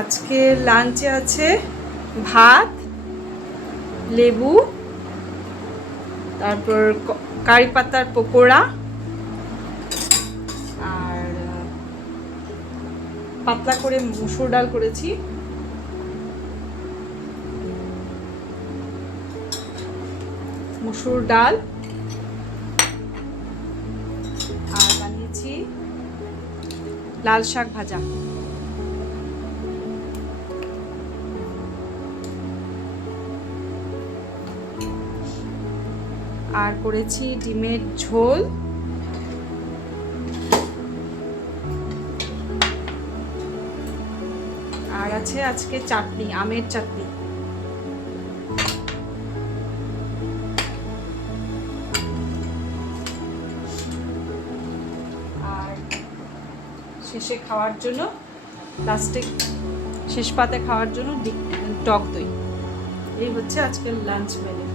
আজকে লাঞ্চে আছে ভাত, লেবু, তারপর কারি পাতার পকোড়া আর পাতলা করে মসুর ডাল করেছি। মসুর ডাল আর বানিয়েছি লাল শাক ভাজা। আর করেছি ডিমের ঝোল, আর আছে আজকে চাটনি, আমের চাটনি। আর শেষে খাওয়ার জন্য লাস্টে শেষ পাতে খাওয়ার জন্য টক দই। এই হচ্ছে আজকের লাঞ্চ মেনু।